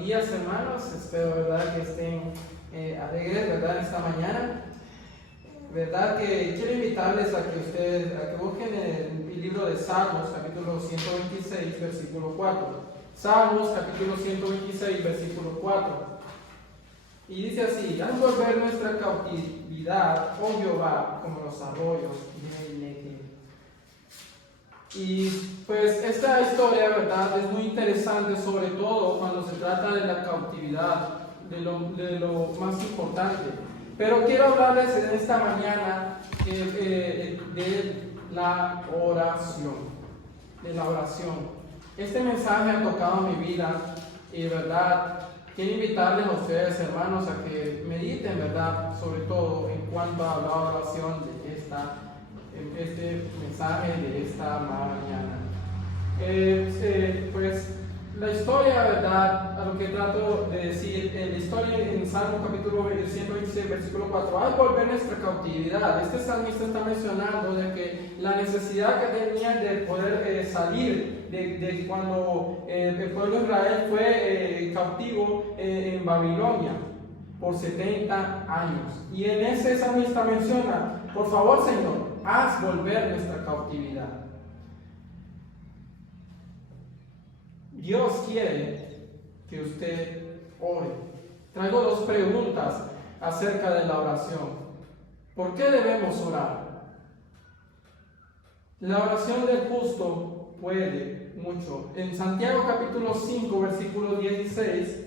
Días, hermanos, espero, verdad, que estén alegres, verdad, esta mañana. Verdad que quiero invitarles a que ustedes busquen el libro de Salmos, capítulo 126, versículo 4. Salmos, capítulo 126, versículo 4. Y dice así: haz volver nuestra cautividad, oh Jehová, como los arroyos de Negev. Y pues esta historia, verdad, es muy interesante, sobre todo cuando se trata de la cautividad, de lo más importante. Pero quiero hablarles en esta mañana de la oración, Este mensaje ha tocado mi vida y, verdad, quiero invitarles a ustedes, hermanos, a que mediten, verdad, sobre todo en cuanto a la oración de este mensaje de esta mañana. Pues la historia, verdad, a lo que trato de decir, la historia en Salmo capítulo 126, versículo 4, al volver nuestra cautividad. Este salmista está mencionando de que la necesidad que tenían de poder salir de cuando el pueblo de Israel fue cautivo en Babilonia por 70 años. Y en ese salmista menciona: por favor, Señor, haz volver nuestra cautividad. Dios quiere que usted ore. Traigo dos preguntas acerca de la oración. ¿Por qué debemos orar? La oración del justo puede mucho. En Santiago capítulo 5, versículo 16,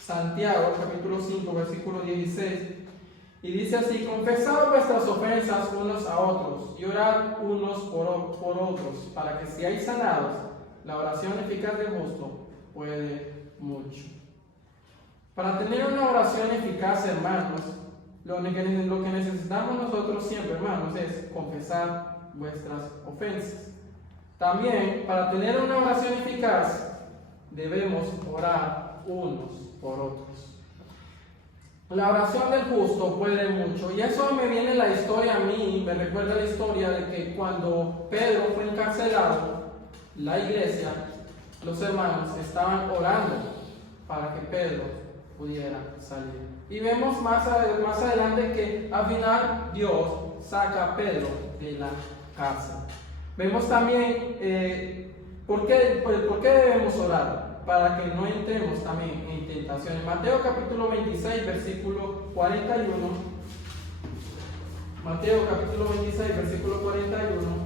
Santiago capítulo 5, versículo 16, y dice así: confesad vuestras ofensas unos a otros y orad unos por otros, para que seáis sanados. La oración eficaz del justo puede mucho. Para tener una oración eficaz, hermanos, lo que necesitamos nosotros siempre, hermanos, es confesar vuestras ofensas. También, para tener una oración eficaz, debemos orar unos por otros. La oración del justo puede mucho, y eso me viene la historia a mí, me recuerda la historia de que cuando Pedro fue encarcelado, la iglesia, los hermanos estaban orando para que Pedro pudiera salir. Y vemos más adelante que al final Dios saca a Pedro de la cárcel. Vemos también ¿por qué debemos orar? Para que no entremos también en tentación. En Mateo capítulo 26, versículo 41. Mateo capítulo 26, versículo 41.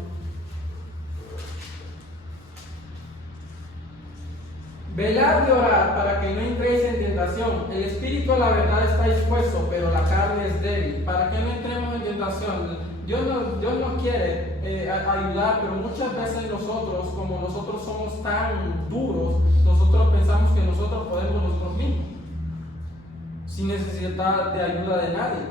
Velad y orad para que no entréis en tentación. El espíritu a la verdad está dispuesto, pero la carne es débil. Para que no entremos en tentación. Dios nos quiere ayudar, pero muchas veces nosotros, como nosotros somos tan duros, nosotros pensamos que nosotros podemos nosotros mismos, sin necesidad de ayuda de nadie.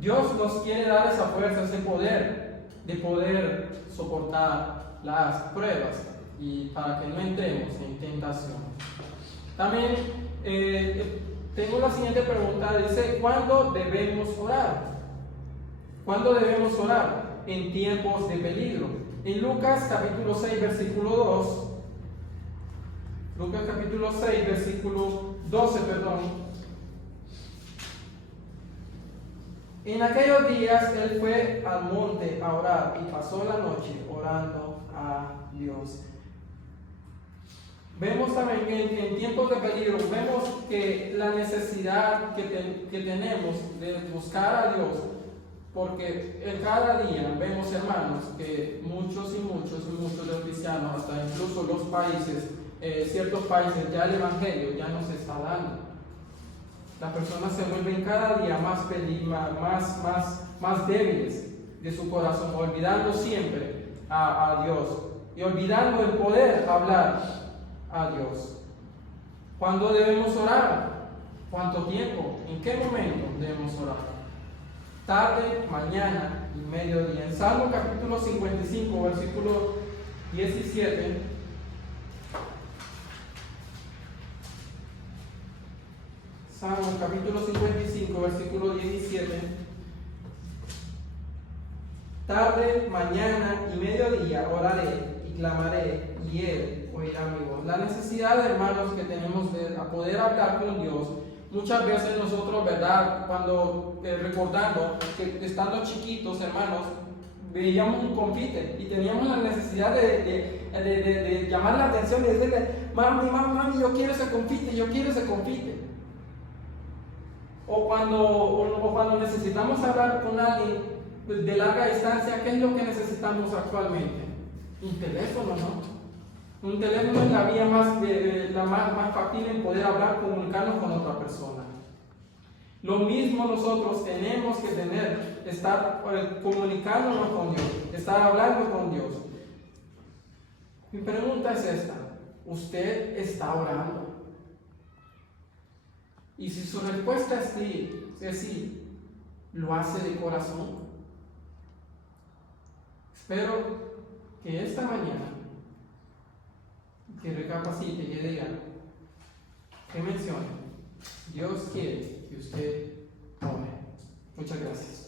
Dios nos quiere dar esa fuerza, ese poder de poder soportar las pruebas y para que no entremos en tentación. También tengo la siguiente pregunta, dice: ¿cuándo debemos orar? ¿Cuándo debemos orar? En tiempos de peligro. En Lucas capítulo 6, versículo 2, Lucas capítulo 6, versículo 12, En aquellos días él fue al monte a orar y pasó la noche orando a Dios. Vemos también que en tiempos de peligro, vemos que la necesidad que tenemos de buscar a Dios, porque en cada día vemos, hermanos, que muchos de los cristianos, hasta incluso los países, ciertos países, ya el evangelio ya no se está dando. Las personas se vuelven cada día más débiles de su corazón, olvidando siempre a Dios y olvidando el poder hablar a Dios. ¿Cuándo debemos orar? ¿Cuánto tiempo? ¿En qué momento debemos orar? Tarde, mañana y mediodía. En Salmo capítulo 55, versículo 17. Salmo capítulo 55, versículo 17. Tarde, mañana y mediodía oraré y clamaré, y Él oír, amigos. La necesidad, hermanos, que tenemos de poder hablar con Dios. Muchas veces nosotros, ¿verdad? Cuando recordando que estando chiquitos, hermanos, veíamos un confite y teníamos la necesidad de llamar la atención y decirle, mami, yo quiero ese confite. O cuando necesitamos hablar con alguien de larga distancia, ¿qué es lo que necesitamos actualmente? Un teléfono, ¿no? Un teléfono es la vía más factible en poder hablar, comunicarnos con otra persona. Lo mismo nosotros tenemos que estar comunicándonos con Dios, estar hablando con Dios. Mi pregunta es esta: ¿usted está orando? Y si su respuesta es sí, ¿lo hace de corazón? Espero que esta mañana que recapacite y diga, que mencione, Dios quiere que usted ore. Muchas gracias.